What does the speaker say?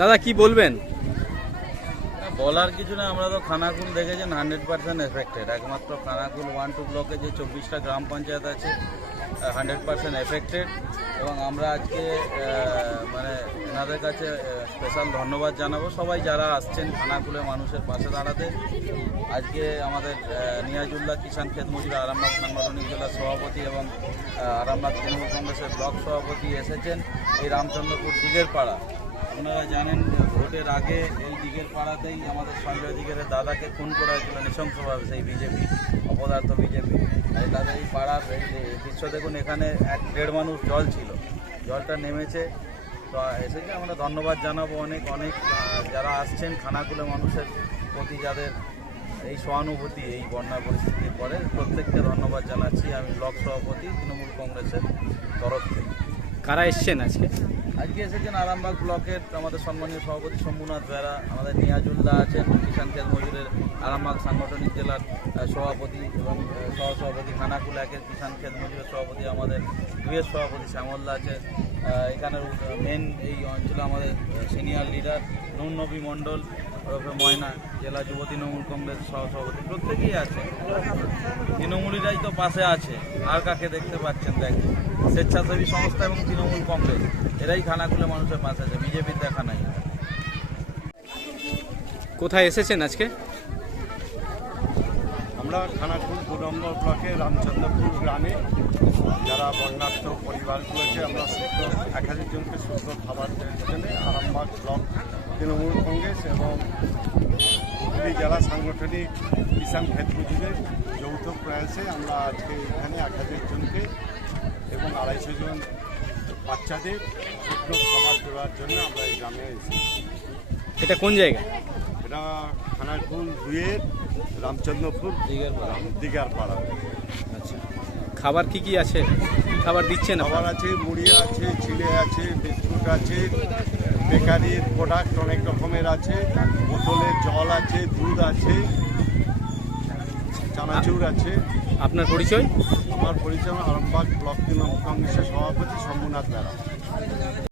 দাদা, কি বলবেন? বলার কিছু না, আমরা তো খানাকুল দেখেছেন, হান্ড্রেড পার্সেন্ট এফেক্টেড। একমাত্র খানাকুল ওয়ান টু ব্লকে যে চব্বিশটা গ্রাম পঞ্চায়েত আছে হান্ড্রেড পার্সেন্ট এফেক্টেড। এবং আমরা আজকে মানে এনাদের কাছে স্পেশাল ধন্যবাদ জানাব। সবাই যারা আসছেন খানাকুলে মানুষের পাশে দাঁড়াতে, আজকে আমাদের নিয়াজুল্লাহ কিষাণ ক্ষেত মজুর আরামবাগ সাংগঠনিক জেলার সভাপতি এবং আরামবাগ তৃণমূল কংগ্রেসের ব্লক সভাপতি এসেছেন, এই রামচন্দ্রপুর দিঘের পাড়া। আপনারা জানেন, ভোটের আগে এই দিঘের পাড়াতেই আমাদের সঞ্জয় দিঘের দাদাকে খুন করা হয়েছিল নৃশংসভাবে সেই বিজেপি, অপদার্থ বিজেপি আর তাদের এই পাড়ার দৃশ্য দেখুন, এখানে এক দেড় মানুষ জল ছিল। জলটা নেমেছে। তো এসেছে আমরা ধন্যবাদ জানাব অনেক অনেক যারা আসছেন, খানাকুলে মানুষের প্রতি যাদের এই সহানুভূতি, এই বন্যা পরিস্থিতির পরে, প্রত্যেককে ধন্যবাদ জানাচ্ছি। আমি ব্লক সভাপতি, তৃণমূল কংগ্রেসের তরফ থেকে। কারা এসছেন আজকে? আজকে এসেছেন আরামবাগ ব্লকের আমাদের সম্মানীয় সভাপতি শম্ভুনাথ বেরা আমাদের নিয়াজুল্লাহ আছেন কিষান খেত মজুরের আরামবাগ সাংগঠনিক জেলার সভাপতি এবং সহসভাপতি খানাকুল একের কিষান খেত মজুরের সভাপতি আমাদের দুয়ের সভাপতি শ্যামলদা আছে এখানের মেন এই অঞ্চলে আমাদের সিনিয়র লিডার নবী মণ্ডল, ওরফে ময়না, জেলা যুব তৃণমূল কংগ্রেস সহসভাপতি, প্রত্যেকেই আছে তৃণমূলীরাই তো পাশে আছে, আর কাকে দেখতে পাচ্ছেন দেখেন। স্বেচ্ছাসেবী সংস্থা এবং তৃণমূল কংগ্রেস। এরাই খানাকুলে মানুষের পাশে আছে বিজেপির দেখা নাই। কোথায় এসেছেন আজকে? আমরা খানাকুল দু নম্বর ব্লকে রামচন্দ্রপুর গ্রামে যারা বন্যার্থ পরিবারগুলোকে আমরা শুদ্ধ এক হাজার জনকে শুদ্ধ খাবার দেওয়ার জন্য আরামবাগ ব্লক তৃণমূল কংগ্রেস এবং হুগলি জেলা সাংগঠনিক কিষাণ ক্ষেত্রজুড়ের যৌথ প্রয়াসে আমরা আজকে এখানে এক হাজার জনকে এবং আড়াইশো জন বাচ্চাদের খাবার দেওয়ার জন্য আমরা এই গ্রামে এসেছি। এটা কোন জায়গা? এটা খানাকুল দুয়ের রামচন্দ্রপুর দিঘের পাড়া। দিঘার পাড়া আচ্ছা। খাবার কি কি আছে? খাবার দিচ্ছেন খাবার আছে মুড়ি আছে চিড়ে আছে বিস্কুট আছে বেকারির প্রোডাক্ট অনেক রকমের আছে বোতলের জল আছে দুধ আছে। চানাচুর আছে। আপনার পরিচয়? আমার পরিচয় আরামবাগ ব্লক তৃণমূল কংগ্রেসের সভাপতি শম্ভুনাথ বেড়া।